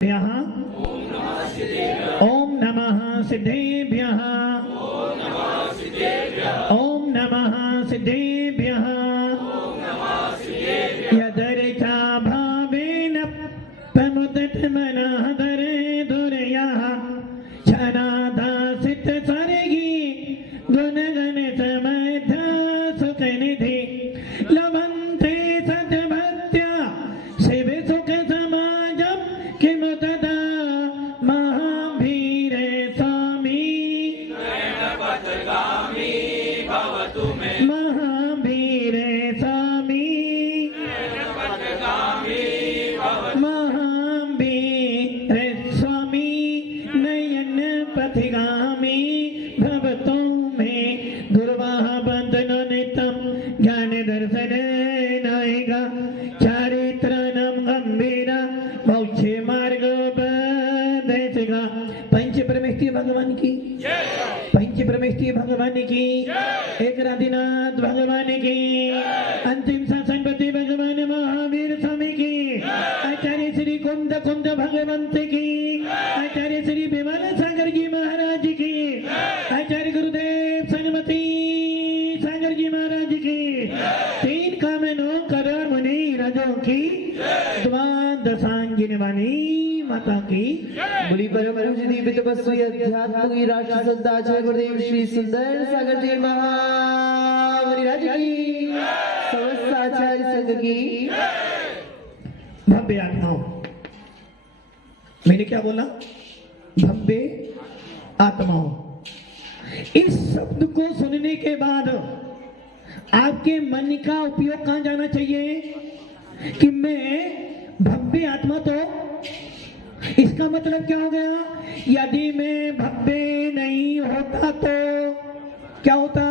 ओम नमः सिद्धेभ्यः ओम नमः सिद्धेभ्यः यदर्चा भावेन प्रमुदितमनः दरे दुर्यः छनादासित सर्गी गुणगण समर्थ सुखनिधि लभन्ते सद्भक्त्या शिव सुख समाजं किमु तदा महावीरे स्वामी गणपतगामी भवतु मे महावीरे स्वामी गणपतगामी भवतु महावीरे स्वामी नयन पथिगामी भवतु मे गुरुवाह बंधनो नित्यं ज्ञान दर्शन नायिका चारित्रनं गंभीरा मोक्ष मार्ग उपदेशिका पंच परमेष्ठी भगवान की पंच परमेष्ठी भगवान की एक राधिनाथ भगवान की अंतिम शासनपति भगवान महावीर स्वामी की आचार्य श्री कुंद कुंद भगवंत की आचार्य श्री विमल सागर जी महाराज की आचार्य गुरुदेव सन्मति सागर जी महाराज की तीन कामनों करोड़ मुनि राजों की द्वादशांगिनी वाणी माता की बोली परम पूजनीय तपस्वी अध्यात्म राष्ट्र संताचार्य गुरुदेव श्री सुंदर सागर जी महाराज की समस्त आचार्य संघ की भव्य आत्माओं। मैंने क्या बोला? भव्य आत्माओं। इस शब्द को सुनने के बाद आपके मन का उपयोग कहां जाना चाहिए कि मैं भव्य आत्मा, तो इसका मतलब क्या हो गया? यदि मैं भव्य नहीं होता तो क्या होता?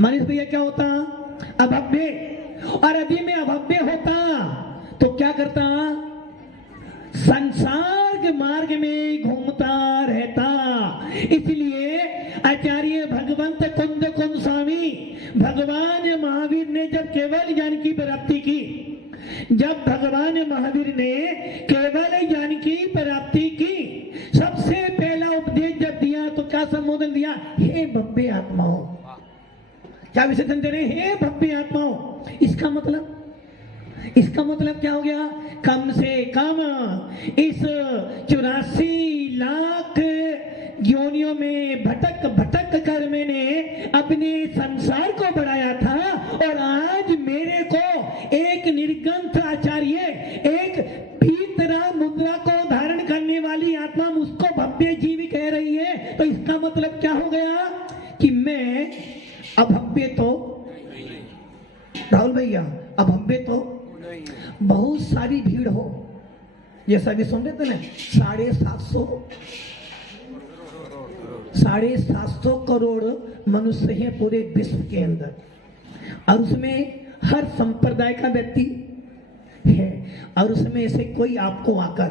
मनीष भैया क्या होता? अभव्य। और यदि मैं अभव्य होता तो क्या करता? संसार के मार्ग में घूमता रहता। इसलिए आचार्य भगवंत कुंद कुंद स्वामी भगवान महावीर ने जब केवल ज्ञान की प्राप्ति की, जब भगवान महावीर ने केवल ज्ञान की प्राप्ति की, सबसे पहला उपदेश जब दिया तो क्या संबोधन दिया? हे भव्य आत्माओं। क्या विशेषण दे रहे? हे भव्य आत्माओं। इसका मतलब क्या हो गया? कम से कम इस 84 लाख योनियों में भटक भटक कर मैंने अपने संसार को बढ़ाया था, और आज मेरे को एक निर्ग्रंथ आचार्य, एक भीतरा मुद्रा को धारण करने वाली आत्मा मुझको भव्य जीव कह रही है। तो इसका मतलब क्या हो गया कि मैं अभव्य तो, राहुल भैया, अभव्य तो बहुत सारी भीड़ हो, जैसा भी सुन रहे थे ना, 750 करोड़ मनुष्य हैं पूरे विश्व के अंदर, और उसमें हर संप्रदाय का व्यक्ति है, और उसमें से कोई आपको आकर,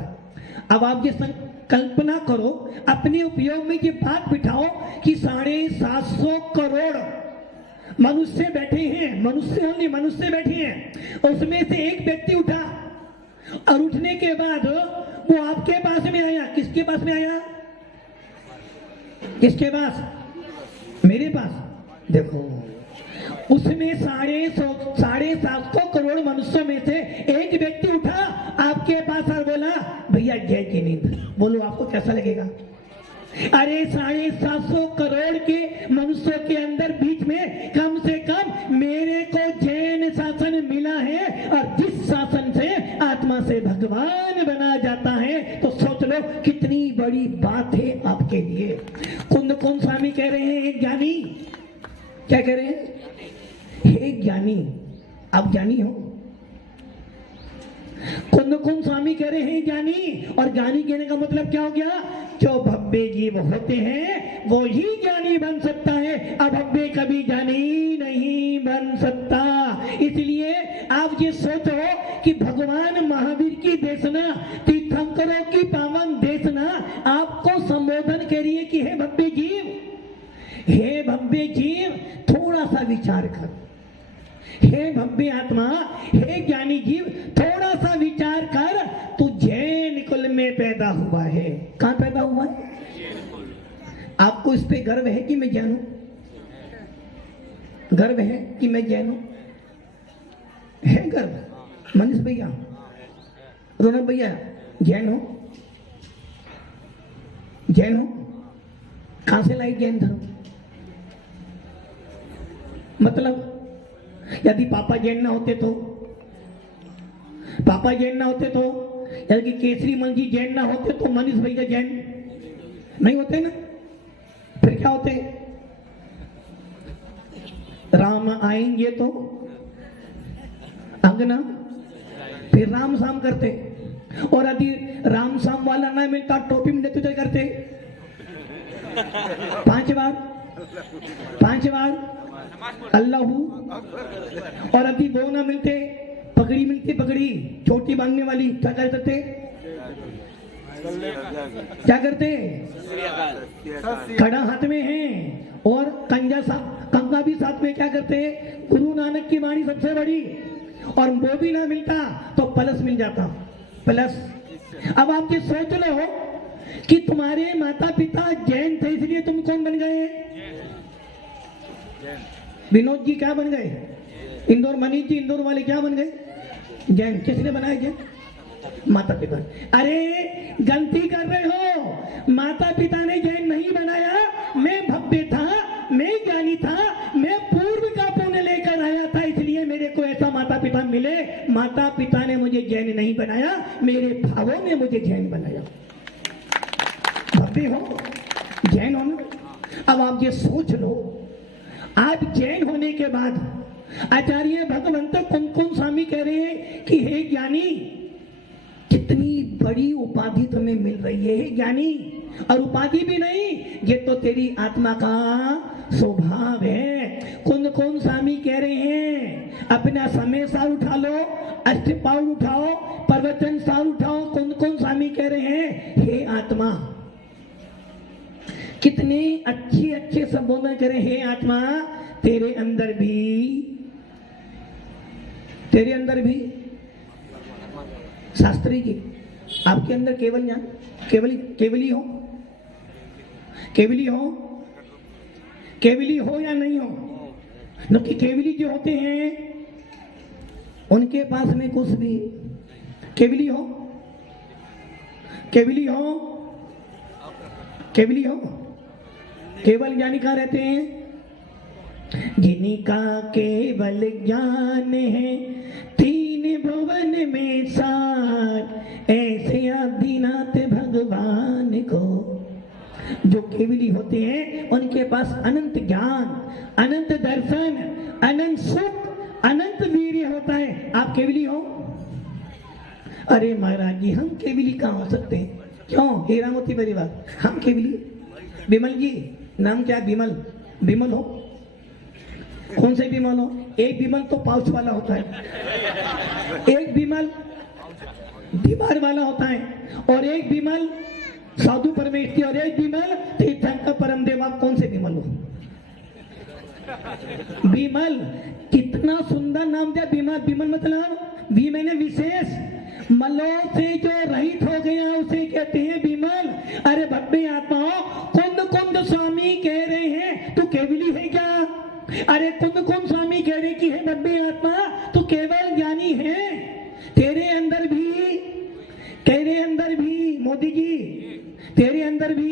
अब आप ये कल्पना करो, अपने उपयोग में ये बात बिठाओ कि 750 करोड़ मनुष्य बैठे हैं, मनुष्य बैठे हैं, उसमें से एक व्यक्ति उठा, और उठने के बाद वो आपके पास में आया। किसके पास में आया? किसके पास? मेरे पास। देखो, उसमें 750 करोड़ मनुष्यों में से एक व्यक्ति उठा आपके पास और बोला, भैया जय की नींद। बोलो आपको कैसा लगेगा? अरे 750 करोड़ के मनुष्यों के अंदर बीच में कम से कम मेरे को जैन शासन मिला है, और जिस शासन से आत्मा से भगवान बना जाता है, तो सोच लो कितनी बड़ी बात है आपके लिए। कुंद कुंद स्वामी कह रहे हैं, एक ज्ञानी, क्या कह रहे हैं? हे ज्ञानी, आप ज्ञानी हो। कुंद कुंद स्वामी कह रहे हैं ज्ञानी, और ज्ञानी कहने का मतलब क्या हो गया? जो भव्य जीव होते हैं वो ही ज्ञानी बन सकता है, अभव्य कभी ज्ञानी नहीं बन सकता। इसलिए आप ये सोचो कि भगवान महावीर की देशना, तीर्थंकरों की पावन देशना आपको संबोधन करिए कि हे भव्य जीव, हे भव्य जीव, थोड़ा सा विचार कर। हे भव्य आत्मा, हे ज्ञानी जीव, थोड़ा सा विचार कर, तू जैन आपको इस पे गर्व है कि मैं जैन हूं? गर्व है कि मैं जैन हूं? है गर्व? मनीष भैया, रौनक भैया, जैन हो? जैन हो? कहां से लाई जैन धर्म? मतलब यदि पापा जैन ना होते तो, पापा जैन ना होते तो, यदि केसरी मन जी जैन ना होते तो मनीष भैया जैन नहीं होते ना? फिर क्या होते? राम आएंगे तो अंगना, फिर राम शाम करते, और यदि राम शाम वाला ना मिलता टोपी में देते करते 5 बार अल्लाह, और यदि वो ना मिलते पगड़ी मिलती, पगड़ी छोटी बांधने वाली, क्या करते? क्या करते? कड़ा हाथ में है और कंगा भी साथ में, क्या करते? गुरु नानक की वाणी सबसे बड़ी, और वो भी ना मिलता तो प्लस मिल जाता, प्लस। अब आप ये सोच लो कि तुम्हारे माता पिता जैन थे, इसलिए तुम कौन बन गए? विनोद जी क्या बन गए? इंदौर, मनीष जी इंदौर वाले क्या बन गए? जैन। किसने बनाया जैन? माता पिता। अरे गलती कर रहे हो, माता पिता ने जैन नहीं बनाया। मैं भव्य था, मैं ज्ञानी था, मैं पूर्व का पुण्य लेकर आया था, इसलिए मेरे को ऐसा माता पिता मिले। माता पिता ने मुझे जैन नहीं बनाया, मेरे भावों ने मुझे जैन बनाया। भव्य हो, जैन हो ना। अब आप ये सोच लो, आप जैन होने के बाद आचार्य भगवंत कुमकुम स्वामी कह रहे हैं कि हे ज्ञानी, कितनी बड़ी उपाधि तुम्हें मिल रही है, हे ज्ञानी। और उपाधि भी नहीं, ये तो तेरी आत्मा का स्वभाव है। कुमकुम स्वामी कह रहे हैं अपना समय सार उठा लो, अष्टपाउर उठाओ, प्रवचन सार उठाओ। कुमकुम स्वामी कह रहे हैं हे आत्मा, कितने अच्छे अच्छे शब्दों में करें, हे आत्मा, तेरे अंदर भी शास्त्री जी, आपके अंदर केवल ज्ञान, केवली हो या नहीं हो? क्योंकि केवली जो होते हैं उनके पास में कुछ भी, केवली हो, केवल ज्ञानी कहाँ रहते हैं? जिनका केवल ज्ञान है तीन भुवन में सार, ऐसे आदिनाथ भगवान को। जो केवली होते हैं उनके पास अनंत ज्ञान, अनंत दर्शन, अनंत सुख, अनंत वीर्य होता है। आप केवली हो? अरे महाराज जी, हम केवली कहाँ हो सकते हैं? क्यों? हीरा मोती परिवार, हम केवली। विमल जी, नाम क्या? विमल हो? कौन से विमल हो? एक विमल तो पाउच वाला होता है, एक विमल दीवार वाला होता है, और एक विमल साधु परमेश की, और एक विमल तीर्थंकर परम देव। आप कौन से विमल हो? विमल, कितना सुंदर नाम दिया विमल। विमल मतलब वी मैंने विशेष, मलों से जो रहित हो गया उसे कहते हैं विमल। अरे भव्य आत्माओं, कुंद स्वामी कह रहे हैं तू केवली है क्या? अरे कुंद स्वामी कह रहे कि हे भव्य आत्मा, तू केवल ज्ञानी है। तेरे अंदर भी मोदी जी, तेरे अंदर भी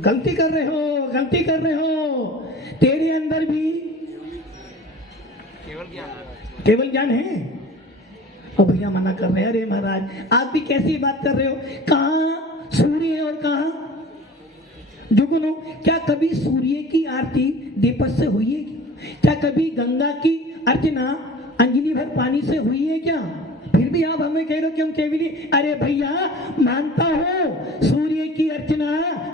गलती कर रहे हो। तेरे अंदर भी केवल ज्ञान है। और भैया मना कर रहे हैं। अरे महाराज, आप भी कैसी बात कर रहे हो? कहाँ सूर्य है और कहाँ जुगनू? क्या कभी सूर्य की आरती दीपक से हुई है? क्या कभी गंगा की अर्चना अंजलि भर पानी से हुई है क्या? फिर भी आप हमें कह रहे हो कि हम केवली। अरे भैया, मानता हूँ सूर्य की अर्चना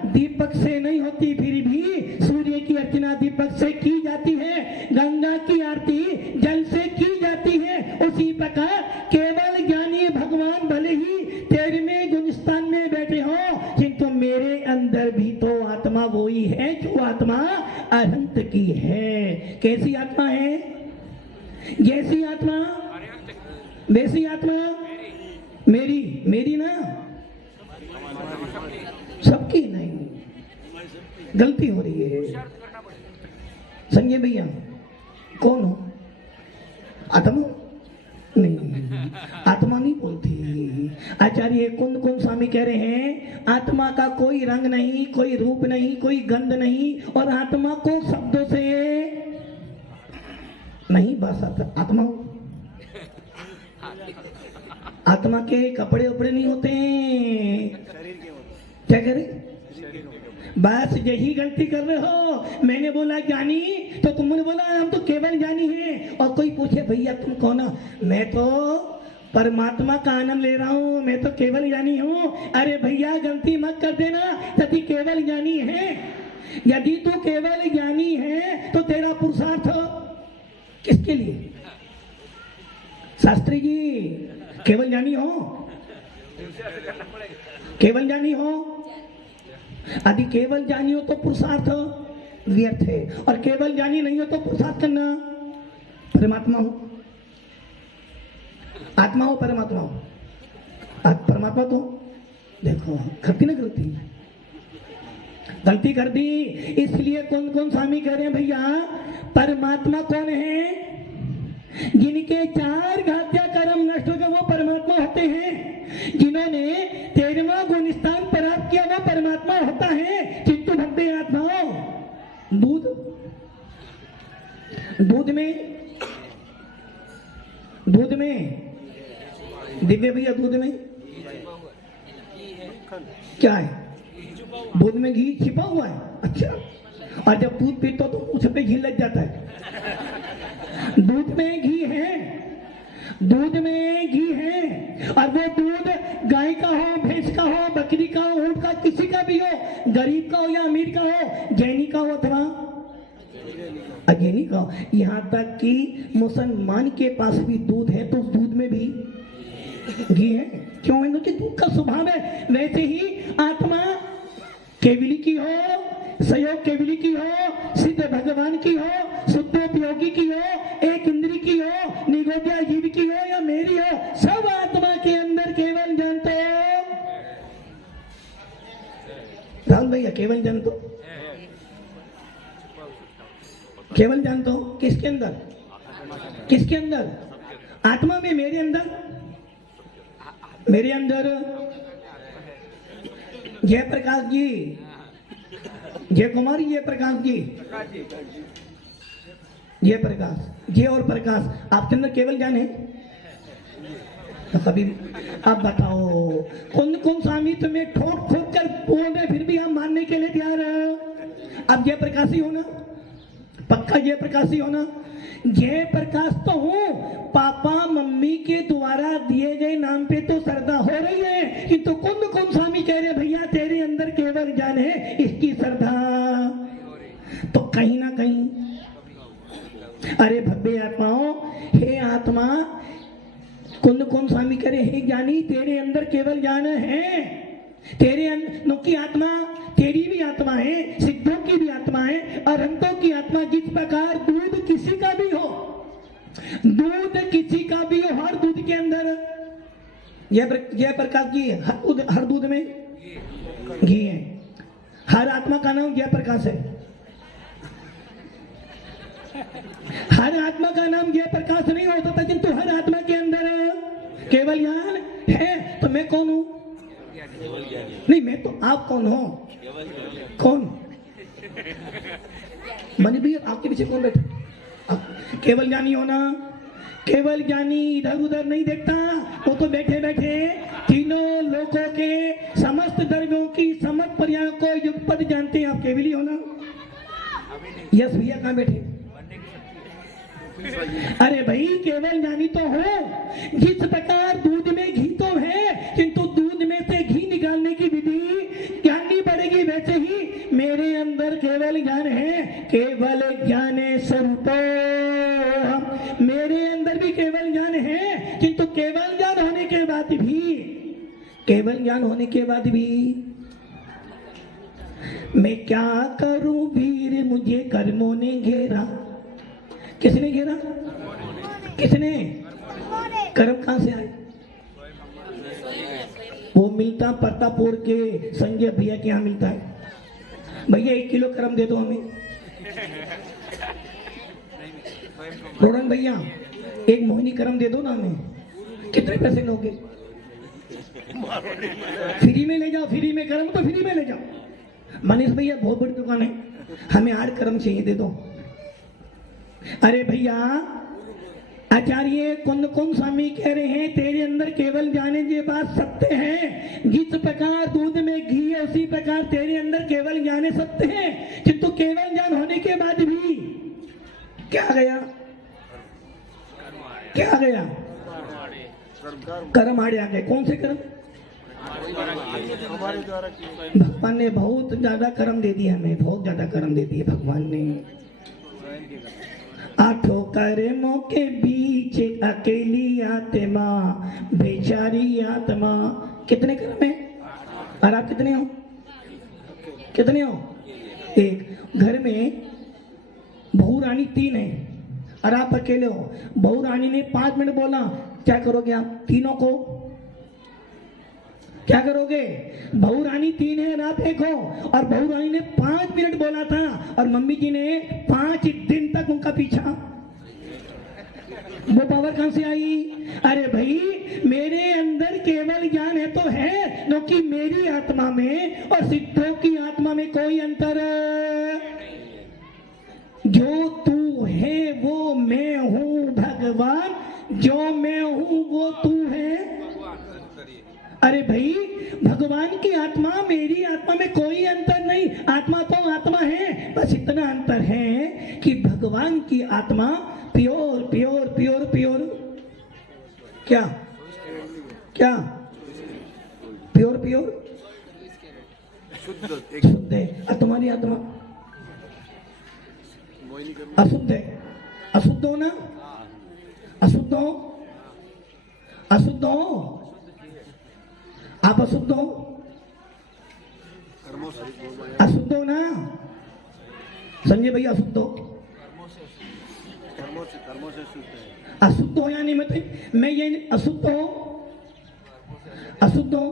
दीपक से नहीं होती, फिर भी सूर्य की अर्चना दीपक से की जाती है, गंगा की आरती जल से की जाती है। उसी प्रकार केवल ज्ञानी भगवान भले ही 13वें गुणस्थान में बैठे हो, किंतु मेरे अंदर भी तो आत्मा वही है जो आत्मा अनंत की है। कैसी आत्मा है? जैसी आत्मा वैसी आत्मा मेरी मेरी ना सबकी नहीं, गलती हो रही है। संजय भैया कौन हो? आत्मा नहीं, आत्मा नहीं बोलती। आचार्य कुंद कुंद स्वामी कह रहे हैं आत्मा का कोई रंग नहीं, कोई रूप नहीं, कोई गंध नहीं, और आत्मा को शब्दों से नहीं बस आत्मा हो। आत्मा के कपड़े उपड़े नहीं होते हैं। क्या करें? बस यही गलती कर रहे हो। मैंने बोला ज्ञानी तो तुमने बोला हम तो केवल ज्ञानी हैं। और कोई पूछे भैया तुम कौन हो? मैं तो परमात्मा का आनंद ले रहा हूँ, मैं तो केवल ज्ञानी हूँ। अरे भैया गलती मत कर देना, यदि केवल ज्ञानी है, यदि तू केवल ज्ञानी है तो तेरा पुरुषार्थ किसके लिए? शास्त्री जी केवल ज्ञानी हो, केवल ज्ञानी हो। यदि केवल ज्ञानी हो तो पुरुषार्थ व्यर्थ है, और केवल ज्ञानी नहीं हो तो पुरुषार्थ करना। परमात्मा हो, आत्मा हो, परमात्मा हो। परमात्मा तो देखो करती ना गलती, गलती कर दी। इसलिए कौन कौन स्वामी कह रहे हैं भैया परमात्मा कौन है? जिनके 4 घात्या कर्म नष्ट हो गए वो परमात्मा होते हैं। जिन्होंने 13वां गुण स्थान प्राप्त किया वो परमात्मा होता है। किंतु भक्ति आत्माओं दूध में दिव्य भैया दूध में क्या है? दूध में घी छिपा हुआ है। अच्छा, और जब दूध पीते हो तो मुंह पे घी लग जाता है। दूध में घी है, दूध में घी है, और वो दूध गाय का हो, भैंस का हो, बकरी का हो, ऊंट का, किसी का भी हो, गरीब का हो या अमीर का हो, जैनी का हो अथवा अजैनी का हो, यहाँ तक कि मुसलमान के पास भी दूध है तो उस दूध में भी घी है। क्यों? क्योंकि दूध का स्वभाव है। वैसे ही आत्मा केवली की हो, सहयोग केवली की हो, सिद्ध भगवान की हो, शुद्धोपयोगी की हो, एक इंद्री की हो, निगोद्या जीव की हो या मेरी हो, सब आत्मा के अंदर केवल जानते हो। राहुल भैया केवल जानते हो, केवल जानते हो किसके अंदर? किसके अंदर? आत्मा में, मेरे अंदर, मेरे अंदर जयप्रकाश जी, जय कुमारी, जय प्रकाश जी, जय प्रकाश, जय और प्रकाश आपके अंदर केवल ज्ञान है। तो कभी आप बताओ कौन कौन स्वामी तुम्हें ठोक ठोक कर बोल रहे फिर भी हम मानने के लिए तैयार हैं? अब जय प्रकाशी हो ना, पक्का जय प्रकाशी हो ना? जय प्रकाश तो हूँ, पापा मम्मी के द्वारा दिए गए नाम पे तो श्रद्धा हो रही है, किंतु तो कौन कौन स्वामी कह रहे भैया तेरे अंदर केवल ज्ञान है, इसकी श्रद्धा तो कहीं ना कहीं। अरे भव्य आत्माओं, हे आत्मा, कौन कौन स्वामी करे हे ज्ञानी तेरे अंदर केवल ज्ञान है। तेरे अंदर की आत्मा तेरी भी आत्मा है, सिद्धों की भी आत्मा है, अरहंतों की आत्मा। जिस प्रकार दूध किसी का भी हो, दूध किसी का भी हो, हर दूध के अंदर जय प्रकाश जी, हर दूध में घी है। हर आत्मा का नाम जय प्रकाश है, हर आत्मा का नाम जय प्रकाश नहीं होता था, किंतु हर आत्मा के अंदर केवल ज्ञान है। तो मैं कौन हूं? नहीं, मैं तो आप कौन हो? कौन? मनी भी आपके पीछे कौन बैठे? केवल ज्ञानी होना। केवल ज्ञानी इधर उधर नहीं देखता, वो तो बैठे बैठे तीनों लोकों के समस्त द्रव्यों की समस्त पर्यायों को युगपद जानते हैं। आप केवली होना। यस भैया कहाँ बैठे? अरे भाई केवल ज्ञानी तो हो। जिस प्रकार दूध में घी तो है, किंतु दूध में से घी निकालने की विधि ज्ञानी पड़ेगी, वैसे ही मेरे अंदर केवल ज्ञान है। केवल ज्ञान स्वरूप, मेरे अंदर भी केवल ज्ञान है, किंतु केवल ज्ञान होने के बाद भी, केवल ज्ञान होने के बाद भी मैं क्या करूं वीर, मुझे कर्मों ने घेरा। किसने घेरा? किसने? कर्म कहां से आए? वो मिलता प्रतापुर के संजय भैया के यहाँ मिलता है। भैया 1 किलो कर्म दे दो हमें। रोडन भैया 1 मोहिनी कर्म दे दो ना हमें। कितने पैसे लोगे? फ्री में ले जाओ, फ्री में कर्म तो फ्री में ले जाओ। मनीष भैया बहुत बड़ी दुकान है, हमें 8 कर्म चाहिए, दे दो। अरे भैया आचार्य कुंद कुंद स्वामी कह रहे हैं तेरे अंदर केवल जाने ये बात सत्य है, जिस प्रकार दूध में घी है उसी प्रकार तेरे अंदर केवल ज्ञान सत्य है, किंतु केवल ज्ञान होने के बाद भी क्या गया? क्या गया? कर्म आड़े आ गए। कौन से कर्म? भगवान ने बहुत ज्यादा कर्म दे दिया हमें, बहुत ज्यादा कर्म दे दिए भगवान ने। 8 कर्मों के बीच अकेली आत्मा, बेचारी आत्मा। कितने कर्म है? और आप कितने हो? कितने हो? 1। घर में बहू रानी 3 है और आप अकेले हो। बहू रानी ने 5 मिनट बोला, क्या करोगे आप तीनों को? क्या करोगे? बहू रानी 3 है और आप 1 हो, और बहू रानी ने 5 मिनट बोला था और मम्मी जी ने 5 दिन तक उनका पीछा। वो पावर कहां से आई? अरे भाई मेरे अंदर केवल ज्ञान है तो है, क्योंकि मेरी आत्मा में और सिद्धों की आत्मा में कोई अंतर। जो तू है वो मैं हूं भगवान, जो मैं हूं वो तू है। अरे भाई भगवान की आत्मा मेरी आत्मा में कोई अंतर नहीं, आत्मा तो आत्मा है, बस इतना अंतर है कि भगवान की आत्मा प्योर प्योर प्योर प्योर क्या क्या प्योर प्योर शुद्ध है, और तुम्हारी आत्मा अशुद्ध है। अशुद्ध हो ना? अशुद्ध हो? अशुद्ध हो? आप अशुद्ध हो? अशुद्ध हो ना? संजय भैया अशुद्ध हो? अशुद्ध हो या नहीं? मतलब मैं ये अशुद्ध हो? अशुद्ध हो?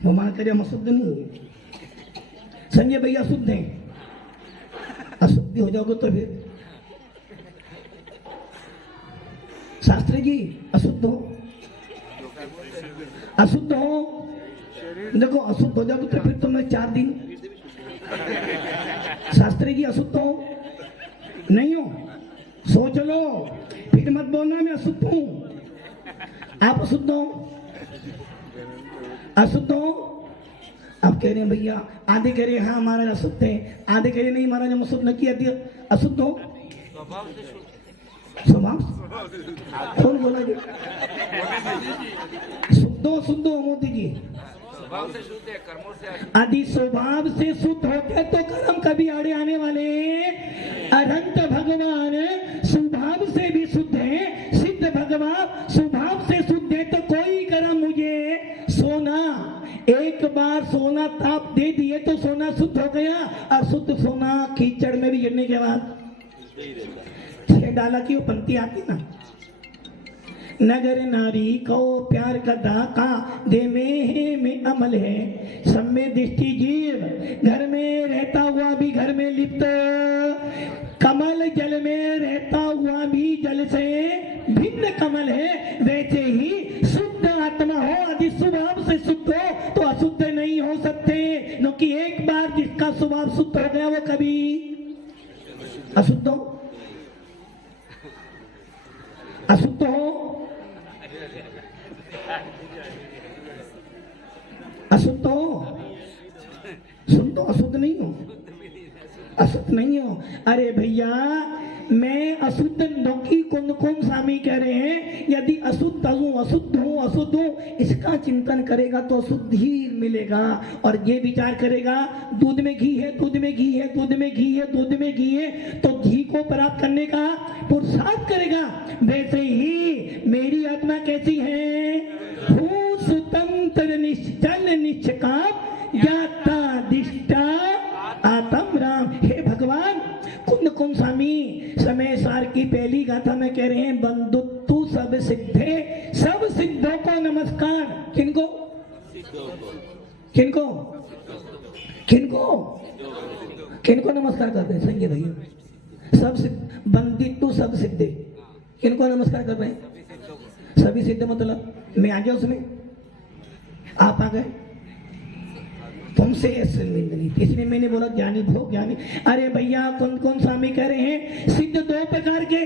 वो मान करे हम अशुद्ध नहीं हुए। संजय भैया अशुद्ध हैं, अशुद्धि हो जाओगे तो फिर शास्त्री जी अशुद्ध हो? अशुद्ध हो? देखो अशुद्ध हो जाओगे तो फिर तो मैं 4 दिन। शास्त्री जी अशुद्ध हो? नहीं हो? सोच लो, फिर मत बोलना मैं अशुद्ध हूं। आप अशुद्ध हो? अशुद्ध हो? आप कह रहे हैं भैया, आधे कह रहे हैं हाँ महाराज अशुद्ध है, आधे कह रहे नहीं महाराज हम अशुद्ध न किया। अशुद्ध हो? स्वभाव? कौन बोला जी? शुद्ध हो मोदी जी? आदि स्वभाव से शुद्ध होते तो कर्म कभी आड़े आने वाले। अनंत भगवान स्वभाव से भी शुद्ध है, सिद्ध भगवान स्वभाव से शुद्ध है, तो कोई कर्म मुझे सोना, एक बार सोना ताप दे दिए तो सोना शुद्ध हो गया, और शुद्ध सोना कीचड़ में भी गिरने के बाद 6 डाला की वो पंक्ति आती ना, नगर नारी को प्यार का दाका दे में अमल है, सब में दृष्टि जीव घर में रहता हुआ भी घर में लिप्त, कमल जल में रहता हुआ भी जल से भिन्न कमल है। वैसे ही शुद्ध आत्मा हो यदि स्वभाव से शुद्ध हो तो अशुद्ध नहीं हो सकते, क्योंकि एक बार जिसका स्वभाव शुद्ध हो गया वो कभी अशुद्ध हो? अशुद्ध हो? अशुद्ध हो? शुद्ध हो? अशुद्ध नहीं हो? अशुद्ध नहीं हो? अरे भैया मैं अशुद्ध नौकी कुंद स्वामी कह रहे हैं, यदि अशुद्ध हूँ अशुद्ध हूँ अशुद्ध हूँ इसका चिंतन करेगा तो अशुद्ध ही मिलेगा। और ये विचार करेगा दूध में घी है, दूध में घी है, दूध में घी है, दूध में घी है, तो घी को प्राप्त करने का पुरुषार्थ करेगा। वैसे ही मेरी आत्मा कैसी है? हूँ स्वतंत्र निश्चल निष्काम ज्ञाता दिष्टा आत्म राम। हे भगवान कुंद कौन स्वामी समय सार की पहली गाथा में कह रहे हैं बंधुत्व सब सिद्धे, सब सिद्धों को नमस्कार। किनको किनको किनको किनको नमस्कार करते हैं संजय भैया? सब बंदित्व सब सिद्धे, किनको नमस्कार कर रहे हैं? सभी सिद्ध मतलब मैं आ गया उसमें, आप आ गए, तुमसे संबंध नहीं, इसलिए मैंने बोला ज्ञानी भो ज्ञानी। अरे भैया कौन कौन स्वामी कह रहे हैं सिद्ध दो प्रकार के,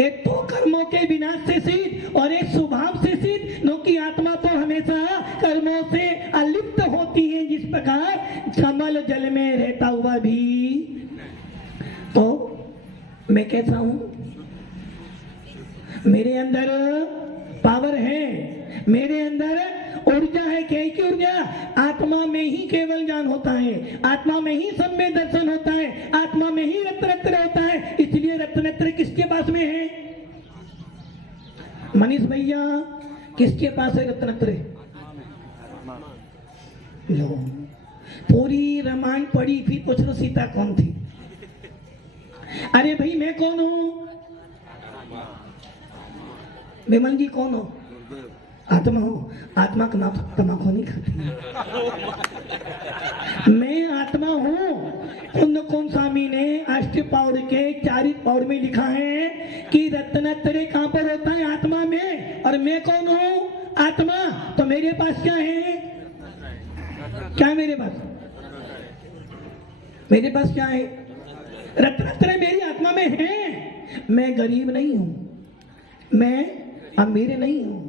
एक तो कर्मों के विनाश से सिद्ध और एक स्वभाव से सिद्ध। नो की आत्मा तो हमेशा कर्मों से अलिप्त होती है, जिस प्रकार कमल जल में रहता हुआ भी। तो मैं कैसा हूं? मेरे अंदर पावर है, मेरे अंदर ऊर्जा है। क्या की ऊर्जा? आत्मा में ही केवल ज्ञान होता है, आत्मा में ही सम्य दर्शन होता है, आत्मा में ही रत्नत्र होता है। इसलिए रत्नत्र किसके पास में है? मनीष भैया किसके पास है रत्नत्र? लो पूरी रामायण पढ़ी फिर पूछ लो सीता कौन थी। अरे भाई मैं कौन हूं? विमल जी कौन हो? आत्मा हो। आत्मा का नाम तम्बाकू नहीं खाती। मैं आत्मा हूँ। उन कौन स्वामी ने अष्ट पौड़ के चारित पौड़ में लिखा है कि रत्नत्रय कहाँ पर होता है? आत्मा में। और मैं कौन हूँ? आत्मा। तो मेरे पास क्या है? क्या है मेरे पास? मेरे पास क्या है? रत्नत्रय मेरी आत्मा में है। मैं गरीब नहीं हूँ, मैं अमीर नहीं हूँ,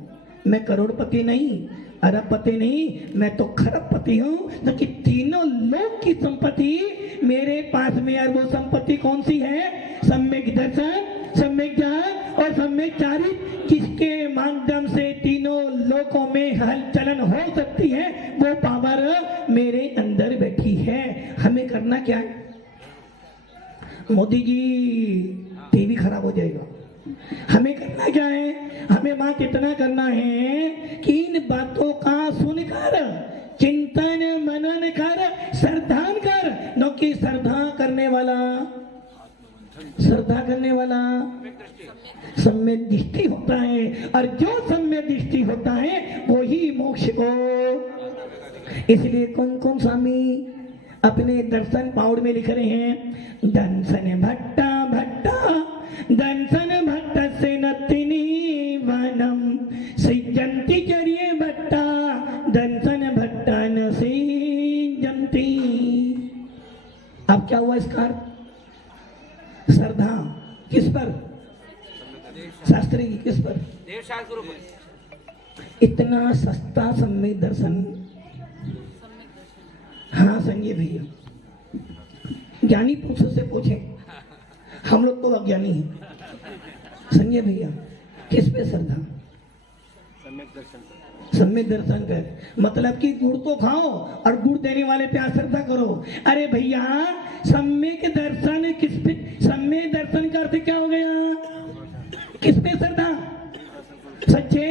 मैं करोड़पति नहीं, अरबपति नहीं, मैं तो खरबपति हूँ। तो कि तीनों लोक की संपत्ति मेरे पास में। और वो संपत्ति कौन सी है? सम्यक दर्शन, सम्यक ज्ञान और सम्यक चारित, जिसके माध्यम से तीनों लोकों में हलचलन हो सकती है। वो पावर मेरे अंदर बैठी है। हमें करना क्या है? मोदी जी टीवी खराब हो जाएगा। हमें करना क्या है? हमें बात इतना करना है कि इन बातों का सुनकर चिंतन मनन कर, श्रद्धान कर। नो कि श्रद्धा करने वाला सम्यक दृष्टि होता है, और जो सम्यक दृष्टि होता है वो ही मोक्ष को। इसलिए कौन कौन स्वामी अपने दर्शन पाउड में लिख रहे हैं? दंसन भट्टा भट्टा दंसन भट्ट से नतिनी वनम सिजंती चरिये भट्टा दंसन भट्टा न सिजंती। अब क्या हुआ इसका? श्रद्धा किस पर? शास्त्री की किस पर? इतना सस्ता सम्यक दर्शन। हाँ संजय भैया, ज्ञानी पुरुष से पूछें, हम लोग तो अज्ञानी हैं। संजय भैया किस पे श्रद्धा? सम्यक दर्शन कर। मतलब कि गुड़ तो खाओ और गुड़ देने वाले पे श्रद्धा करो। अरे भैया सम्यक दर्शन किस पे? सम्यक दर्शन का अर्थ क्या हो गया? किस पे श्रद्धा? सच्चे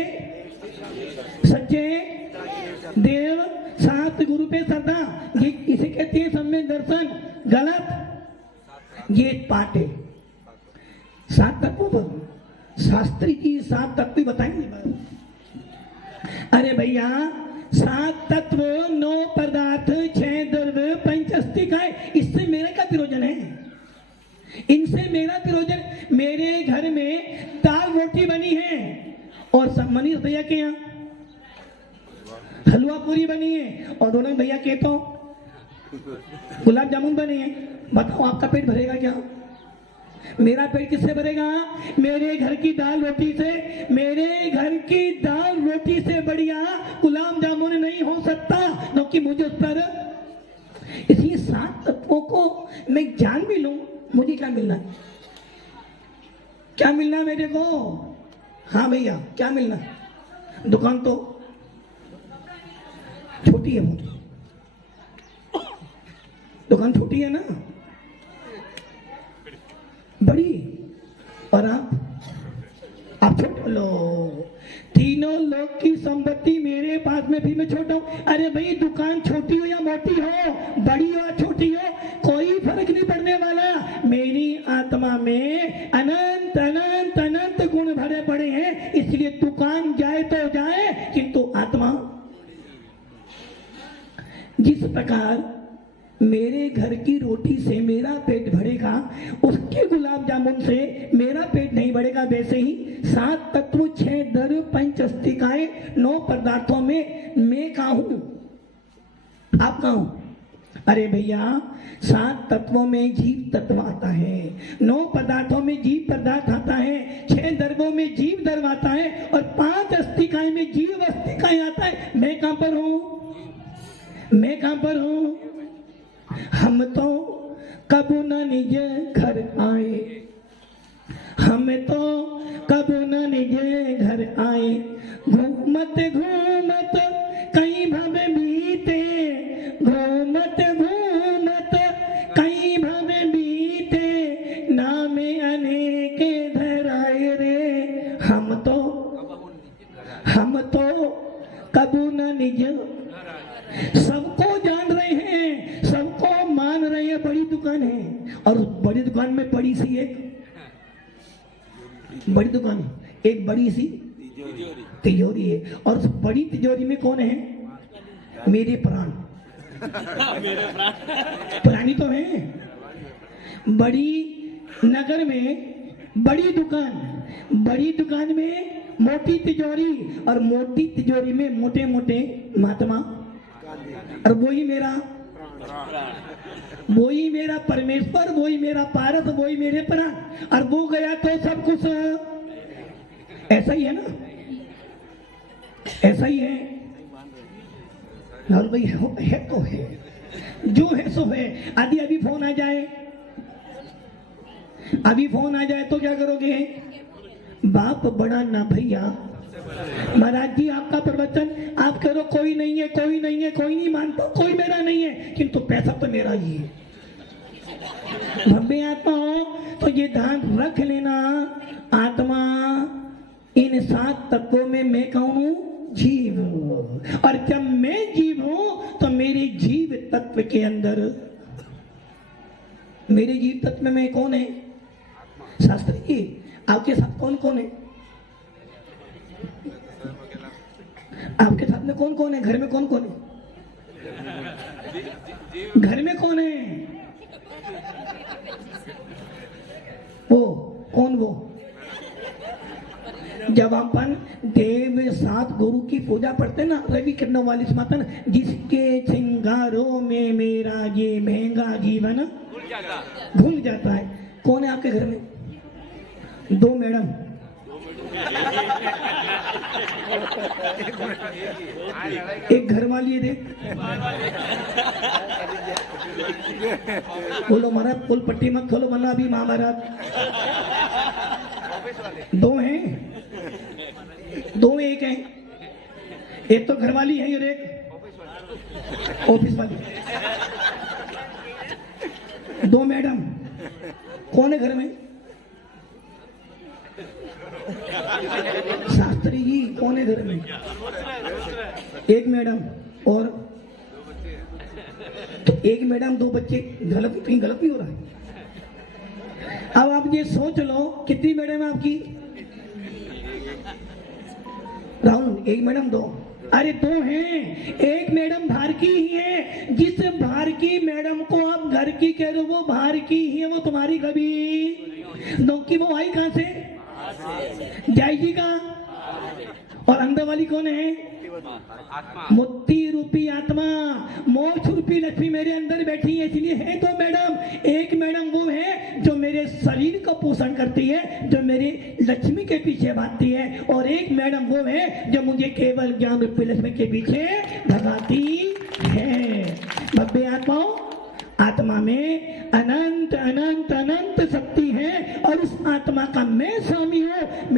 देव सात गुरु पे श्रद्धा। ये इसे कहते हैं सम्यक दर्शन। गलत। ये पाठ है। सात तत्वों पर शास्त्री की सात तत्व बताएंगे। अरे भैया सात तत्व, 9 पदार्थ, 6 द्रव्य, 5 अस्तिक है। इससे मेरा क्या प्रयोजन है? इनसे मेरा प्रयोजन, मेरे घर में दाल रोटी बनी है और सब मनीष भैया के यहाँ हलवा पूरी बनी है और दोनों भैया के तो गुलाब जामुन बने हैं। बताओ आपका पेट भरेगा क्या? मेरा पेट किससे भरेगा? मेरे घर की दाल रोटी से। मेरे घर की दाल रोटी से बढ़िया गुलाब जामुन नहीं हो सकता, क्योंकि मुझे उस पर। इसलिए सात तत्वों को मैं जान भी लूं, मुझे क्या मिलना है? क्या मिलना है मेरे को? हाँ भैया क्या मिलना है? दुकान तो छोटी है, दुकान छोटी है ना, बड़ी। और आप छोटे लो। तीनों लोग की संपत्ति मेरे पास में भी मैं छोटा हूं। अरे भाई दुकान छोटी हो या मोटी हो, बड़ी हो या छोटी हो, कोई फर्क नहीं पड़ने वाला। आत्मा में अनंत अनंत अनंत गुण भरे पड़े हैं, इसलिए दुकान जाए तो जाए किंतु आत्मा। जिस प्रकार मेरे घर की रोटी से मेरा पेट भरेगा, उसके गुलाब जामुन से मेरा पेट नहीं भरेगा, वैसे ही 7 तत्व 6 द्रव्य 5 अस्तिकाएं 9 पदार्थों में मैं कहाँ हूं, आप कहाँ हूं? अरे भैया 7 तत्वों में जीव तत्व आता है, 9 पदार्थों में जीव पदार्थ आता है, 6 द्रव्यों में जीव द्रव्य आता है और 5 अस्तिकाएं में जीव अस्तिकाएं आता है। मैं कहां पर हूं? मैं कहां पर हूं? हम तो कबू न निज घर आए, हम तो कबू न निज घर आए, घूमत घूमत कई भव बीते, घूमत घूमत कई भव बीते, नामे अनेक धराए रे। हम तो कबू न निज, सबको जान रहे हैं, सबको मान रहे हैं, बड़ी दुकान है और उस बड़ी दुकान में बड़ी सी एक बड़ी दुकान, एक बड़ी सी तिजोरी है और उस बड़ी तिजोरी में कौन है? मेरे प्राण। प्राणी तो है। बड़ी नगर में बड़ी दुकान में मोटी तिजोरी और मोटी तिजोरी में मोटे मोटे महात्मा और वही मेरा परमेश्वर, वही मेरा पारस, वही मेरे प्राण। और वो गया तो सब कुछ ऐसा ही है ना, ऐसा ही है। और भाई है तो है, जो है सो है। अभी फोन आ जाए, अभी फोन आ जाए तो क्या करोगे? बाप बड़ा ना भैया। महाराज जी आपका प्रवचन आप करो, कोई नहीं है, कोई नहीं है, कोई नहीं मानता, कोई मेरा नहीं है, किंतु पैसा तो मेरा ही है। भव्य आत्मा हो तो ये ध्यान रख लेना, आत्मा इन 7 तत्वों में मैं कौन हूं? जीव। और जब मैं जीव हूं तो मेरे जीव तत्व के अंदर, मेरे जीव तत्व में मैं कौन है? शास्त्री जी आपके साथ कौन कौन है? आपके साथ में कौन कौन है? घर में कौन कौन है? घर में कौन है? वो कौन? वो जब अपन देव 7 गुरु की पूजा पढ़ते ना, रवि किरणों वाली स्मृतन, जिसके श्रृंगारों में मेरा ये महंगा जीवन भूल जाता है। कौन है आपके घर में? 2 मैडम। एक घर वाली है, देख बोलो महाराज, पुल पट्टी मत खोलो वरना अभी महाभारत। 2 हैं, 2 एक है, एक तो घर वाली है और एक ऑफिस वाली। 2 मैडम। कौन है घर में? शास्त्री जी कौन है घर में? एक मैडम और तो एक मैडम 2 बच्चे। गलत, कहीं गलत नहीं हो रहा है? अब आप ये सोच लो कितनी मैडम है आपकी? राहुल, एक मैडम 2? अरे 2 हैं। एक मैडम बाहर की ही है। जिस बाहर की मैडम को आप घर की कह रहे हो, वो बाहर की ही है, वो तुम्हारी कभी नौकी। वो आई कहां से? जाएगी का। और अंदर वाली कौन है? मुक्ति रूपी आत्मा, मोक्ष रूपी लक्ष्मी मेरे अंदर बैठी है। इसलिए है 2 मैडम। एक मैडम वो है जो मेरे शरीर को पोषण करती है, जो मेरे लक्ष्मी के पीछे भागती है, और एक मैडम वो है जो मुझे केवल ज्ञान रूपी लक्ष्मी के पीछे भगाती है। भव्य आत्माओं, आत्मा में अनंत अनंत अनंत शक्ति है और उस आत्मा का मैं स्वामी हूं।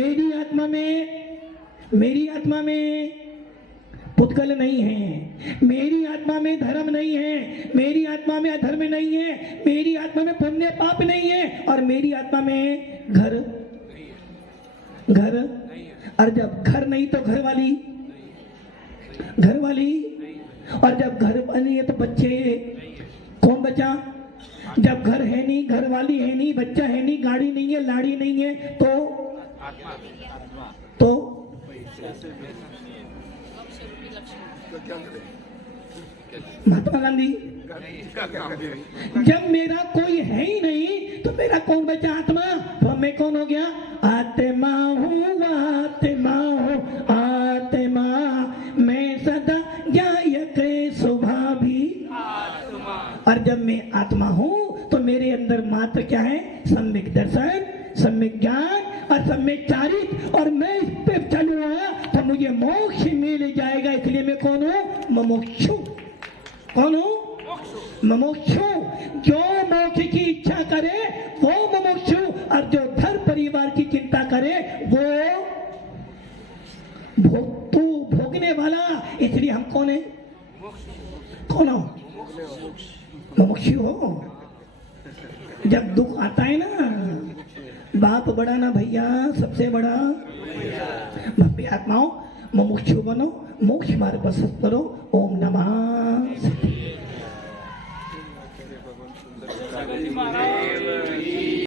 मेरी आत्मा में पुद्गल नहीं है, मेरी आत्मा में धर्म नहीं है, मेरी आत्मा में अधर्म नहीं है, मेरी आत्मा में पुण्य पाप नहीं है, और मेरी आत्मा में घर। और जब घर नहीं तो घर वाली, और जब घर बनी है तो बच्चे। कौन बचा? जब घर है नहीं, घर वाली है नहीं, बच्चा है नहीं, गाड़ी नहीं है, लाड़ी नहीं है, तो महात्मा गांधी, जब मेरा कोई है ही नहीं तो मेरा कौन बचा? आत्मा। तो मैं कौन हो गया? आत्मा हूँ, आत्मा हूँ, आत्मा। मैं सदा गायक सुबह भी। और जब मैं आत्मा हूँ तो मेरे अंदर मात्र क्या है? सम्यक दर्शन, सम्यक ज्ञान और सम्यक चारित्र। और मैं इस पे चलूंगा तो मुझे मोक्ष मिल जाएगा। इसलिए मैं कौन हूँ? मुमुक्षु। कौन हूँ? मुमुक्षु। जो मोक्ष की इच्छा करे वो मुमुक्षु, और जो धर्म परिवार की चिंता करे वो भोगने वाला। इसलिए हम कौन है? कौन हो? मुमुक्षु हो। जब दुख आता है ना, बाप बड़ा ना भैया, सबसे बड़ा भव्य आत्माओं, मुमुक्षु बनो, मोक्ष मार्ग पर सत्करो। ओम नमः।